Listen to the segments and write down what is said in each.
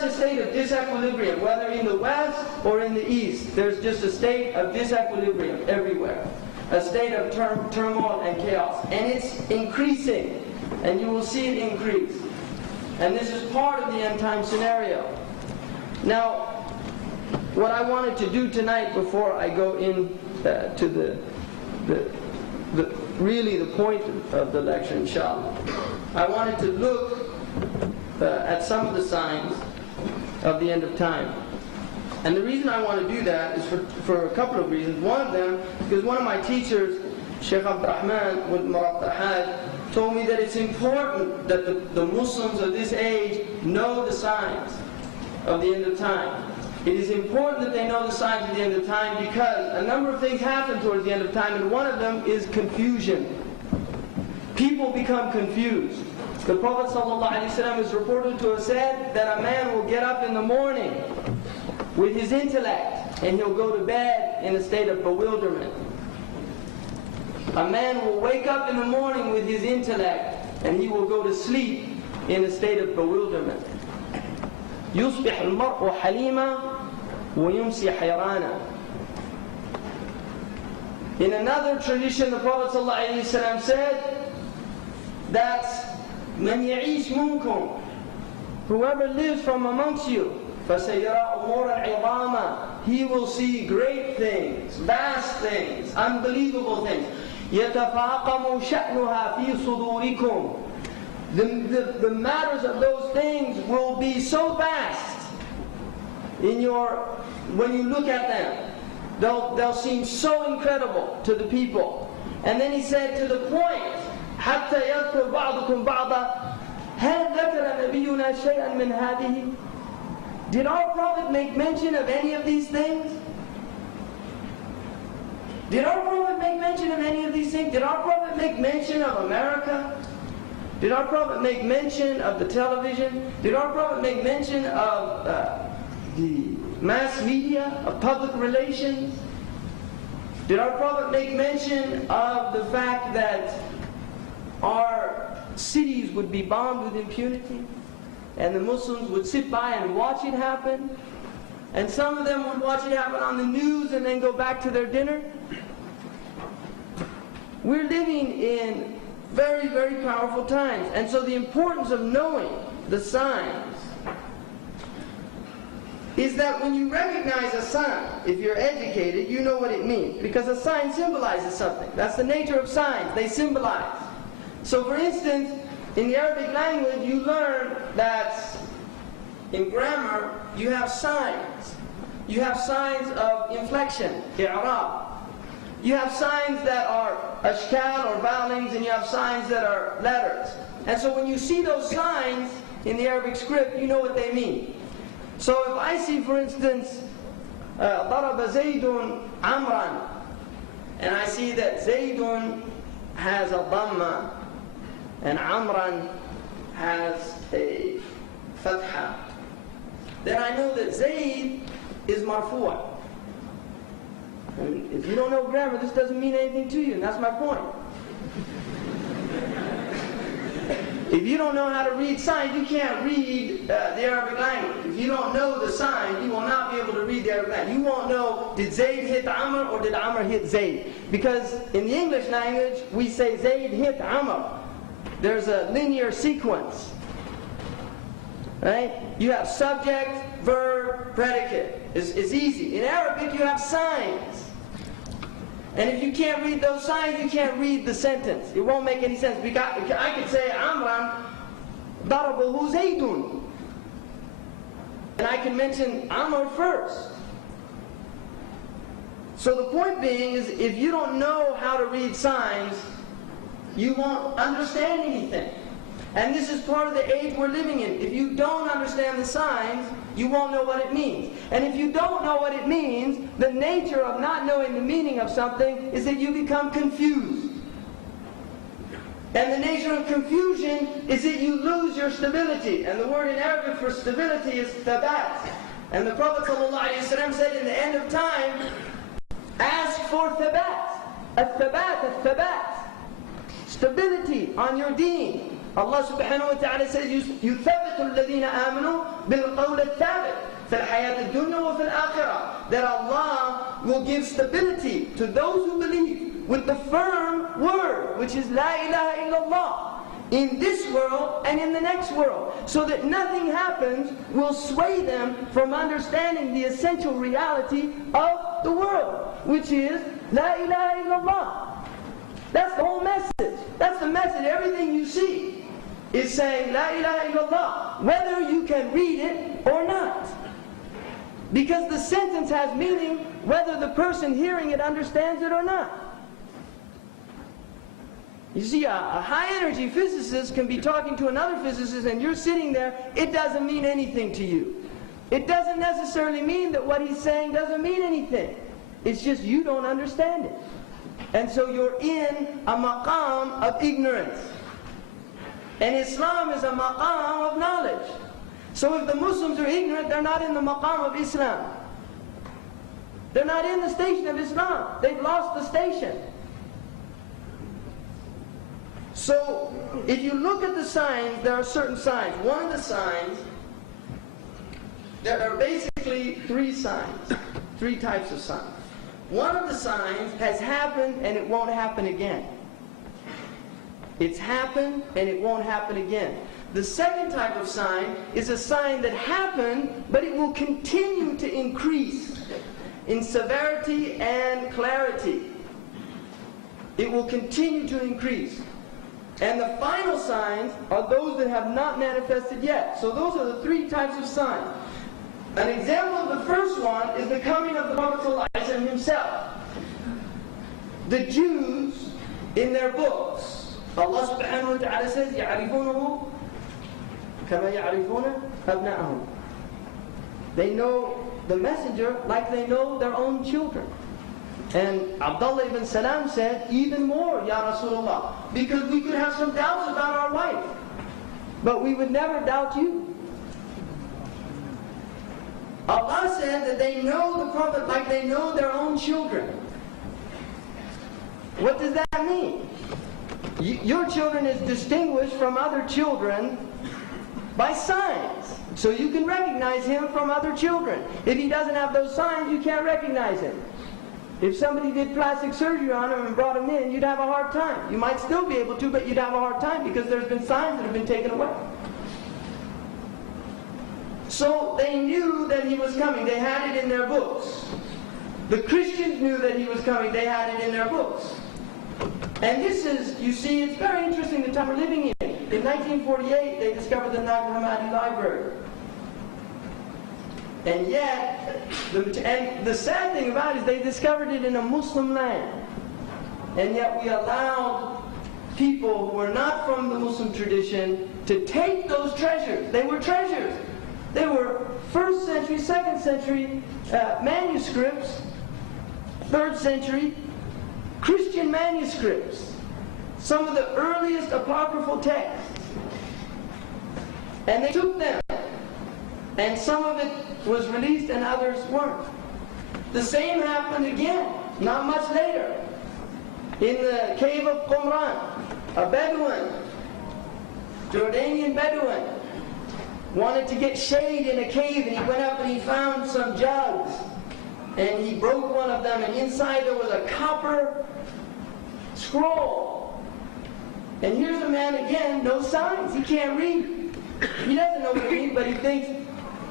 such a state of disequilibrium, whether in the West or in the East. There's just a state of disequilibrium everywhere. A state of turmoil and chaos. And it's increasing. And you will see it increase. And this is part of the end time scenario. Now, what I wanted to do tonight before I go in to really the point of the lecture, inshallah, I wanted to look at some of the signs of the end of time. And the reason I want to do that is for a couple of reasons. One of them, because one of my teachers, Sheikh Abdurrahman with Marat told me that it's important that the Muslims of this age know the signs of the end of time. It is important that they know the signs of the end of time because a number of things happen towards the end of time, and one of them is confusion. People become confused. The Prophet ﷺ is reported to have said that a man will get up in the morning with his intellect and he'll go to bed in a state of bewilderment. A man will wake up in the morning with his intellect and he will go to sleep in a state of bewilderment. يُصْبِحُ الْمَرْءُ حَلِيمًا وَيُمْسِي حَيْرَانًا. In another tradition, the Prophet ﷺ said that مَنْ يَعِيشْ مُنْكُمْ, whoever lives from amongst you, فَسَيَرَى أُمُورًا عِظَامًا, he will see great things, vast things, unbelievable things. يَتَفَاقَمُ شَأْنُهَا فِي صُدُورِكُمْ. The matters of those things will be so vast when you look at them. They'll seem so incredible to the people. And then he said to the point, حَتَّى يَذْكُرْ بَعْضُكُمْ بَعْضًا هَلْ ذَكَرَ نَبِيُّنَا شَيْئًا مِنْ هَذِهِ. Did our Prophet make mention of any of these things? Did our Prophet make mention of any of these things? Did our Prophet make mention of America? Did our Prophet make mention of the television? Did our Prophet make mention of the mass media, of public relations? Did our Prophet make mention of the fact that our cities would be bombed with impunity and the Muslims would sit by and watch it happen? And some of them would watch it happen on the news and then go back to their dinner? We're living in very, very powerful times. And so the importance of knowing the signs is that when you recognize a sign, if you're educated, you know what it means. Because a sign symbolizes something. That's the nature of signs. They symbolize. So for instance, in the Arabic language, you learn that in grammar, you have signs. You have signs of inflection, i'rab. You have signs that are ashkal or vowelings, and you have signs that are letters. And so when you see those signs in the Arabic script, you know what they mean. So if I see, for instance, ضَرَبَ زَيْدٌ عَمْرًا, and I see that Zaydun has a dhamma, and Amran has a fatha, then I know that Zayd is marfu'. And if you don't know grammar, this doesn't mean anything to you, and that's my point. If you don't know how to read signs, you can't read the Arabic language. If you don't know the signs, you will not be able to read the Arabic language. You won't know, did Zayd hit Amr or did Amr hit Zayd? Because in the English language, we say Zayd hit Amr. There's a linear sequence. Right? You have subject, verb, predicate. It's easy. In Arabic, you have signs. And if you can't read those signs, you can't read the sentence. It won't make any sense. I could say, Amran darabahu Zaydun. And I can mention Amr first. So the point being is, if you don't know how to read signs, you won't understand anything. And this is part of the age we're living in. If you don't understand the signs, you won't know what it means. And if you don't know what it means, the nature of not knowing the meaning of something is that you become confused. And the nature of confusion is that you lose your stability. And the word in Arabic for stability is thabat. And the Prophet ﷺ said in the end of time, ask for thabat. Al-thabat, al-thabat. Stability on your deen. Allah subhanahu wa ta'ala says, يُثَبِّتُ الَّذِينَ آمَنُوا بِالْقَوْلِ الثَّابِتِ فِي الْحَيَاةِ الدُّنْيَا وَفِي الْآخِرَةِ. That Allah will give stability to those who believe with the firm word, which is La ilaha illallah, in this world and in the next world, so that nothing happens will sway them from understanding the essential reality of the world, which is La ilaha illallah. That's the whole message. That's the message. Everything you see is saying La ilaha illallah, whether you can read it or not. Because the sentence has meaning whether the person hearing it understands it or not. You see, a high-energy physicist can be talking to another physicist and you're sitting there, it doesn't mean anything to you. It doesn't necessarily mean that what he's saying doesn't mean anything. It's just you don't understand it. And so you're in a maqam of ignorance. And Islam is a maqam of knowledge. So if the Muslims are ignorant, they're not in the maqam of Islam. They're not in the station of Islam. They've lost the station. So, if you look at the signs, there are certain signs. One of the signs, there are basically three signs, three types of signs. One of the signs has happened and it won't happen again. It's happened and it won't happen again. The second type of sign is a sign that happened, but it will continue to increase in severity and clarity. It will continue to increase. And the final signs are those that have not manifested yet. So those are the three types of signs. An example of the first one is the coming of the Prophet ﷺ himself. The Jews, in their books, Allah subhanahu wa ta'ala says, يَعْرِفُونَهُ كَمَا يَعْرِفُونَ أَبْنَاءَهُم. They know the messenger like they know their own children. And Abdullah ibn Salam said, even more, Ya Rasulullah, because we could have some doubts about our wife, but we would never doubt you. Allah said that they know the Prophet like they know their own children. What does that mean? Your children is distinguished from other children by signs. So you can recognize him from other children. If he doesn't have those signs, you can't recognize him. If somebody did plastic surgery on him and brought him in, you'd have a hard time. You might still be able to, but you'd have a hard time because there's been signs that have been taken away. So they knew that he was coming. They had it in their books. The Christians knew that he was coming. They had it in their books. And this is, you see, it's very interesting the time we're living in. In 1948, they discovered the Nag Hammadi Library. And yet, the sad thing about it is they discovered it in a Muslim land. And yet we allowed people who were not from the Muslim tradition to take those treasures. They were treasures. They were 1st century, 2nd century manuscripts, 3rd century Christian manuscripts. Some of the earliest apocryphal texts. And they took them. And some of it was released and others weren't. The same happened again, not much later. In the cave of Qumran, a Bedouin, Jordanian Bedouin, wanted to get shade in a cave, and he went up and he found some jugs. And he broke one of them, and inside there was a copper scroll. And here's a man again, no signs, he can't read. He doesn't know what to read, but he thinks,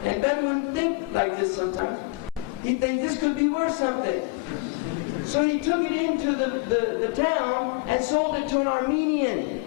and Bedouins think like this sometimes, he thinks this could be worth something. So he took it into the town and sold it to an Armenian.